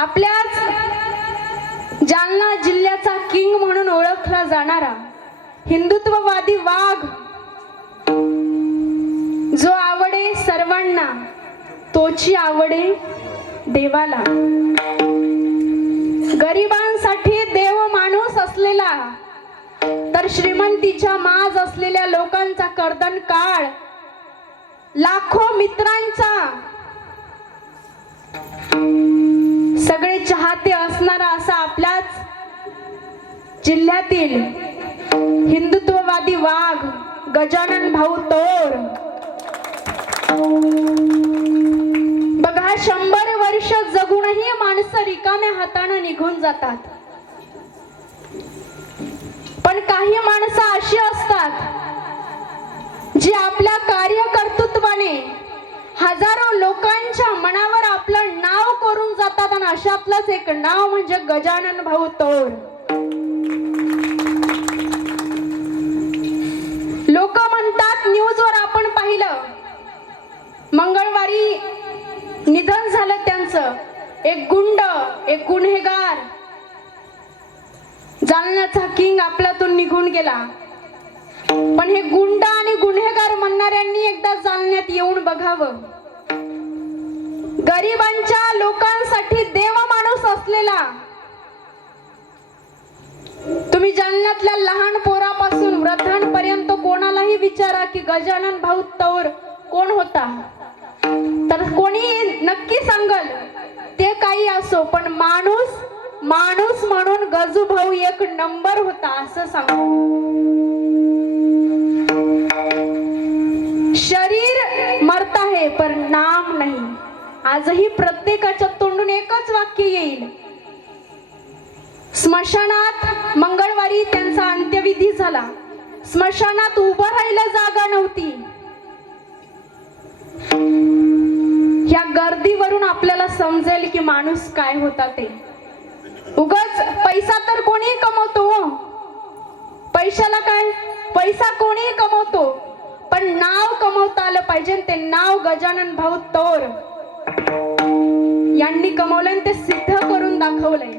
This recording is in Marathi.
आपल्याच जालना जिल्ह्याचा किंग म्हणून ओळखला जाणारा हिंदुत्ववादी वाघ जो आवडे सर्वांना तोची आवडे देवाला. गरिबांसाठी देव माणूस असलेला तर श्रीमंतीच्या माज असलेल्या लोकांचा कर्दन काळ लाखो मित्रांचा सगळे चाहते असणारा असा आपल्याच जिल्ह्यातील हिंदुत्ववादी वाघ गजानन भाऊ तोर. बघा शंभर वर्ष जगूनही माणसं रिकाम्या हाताने निघून जातात. पण काही माणसं अशी असतात जी आपल्या कार्यकर्तृत्वाने हजारो लोकांच्या मनावर आपलं नाव जातात आणि अशातलंच एक नाव म्हणजे गजानन भाऊ तोड. लोक म्हणतात न्यूजवर आपण पाहिलं. मंगळवारी निधन झालं त्यांचं. एक गुंड एक गुन्हेगार. जालन्याचा किंग आपल्यातून निघून गेला. पण हे गुंड आणि गुन्हेगार म्हणणाऱ्यांनी एकदा जालन्यात येऊन बघावं. गरिबांच्या लोकांना तुम्ही लहान पोरापासून वृद्धांपर्यंत कोणालाही विचारा की गजानन भाऊ तौर कोण होता? तर कोणी नक्की सांगल ते काही असो पण माणूस माणूस म्हणून गजू भाऊ एक नंबर होता असं सांगू. शरीर मरता है पर नाम नाही. आजही प्रत्येकाच्या तोंडून एकच वाक्य येईल. स्मशाना मंगळवारी त्यांचा अंत्यविधी झाला. स्मशानात उभं राहायला जागा नव्हती. या गर्दीवरून आपल्याला समजेल की माणूस काय होता ते. उगच पैसा तर कोणीही कमवतो हो. पैशाला काय? पैसा कोणी कमवतो. पण नाव कमवता आलं पाहिजे ते नाव गजानन भाऊ तोर. यांनी कमवलं आणि ते सिद्ध करून दाखवलंय.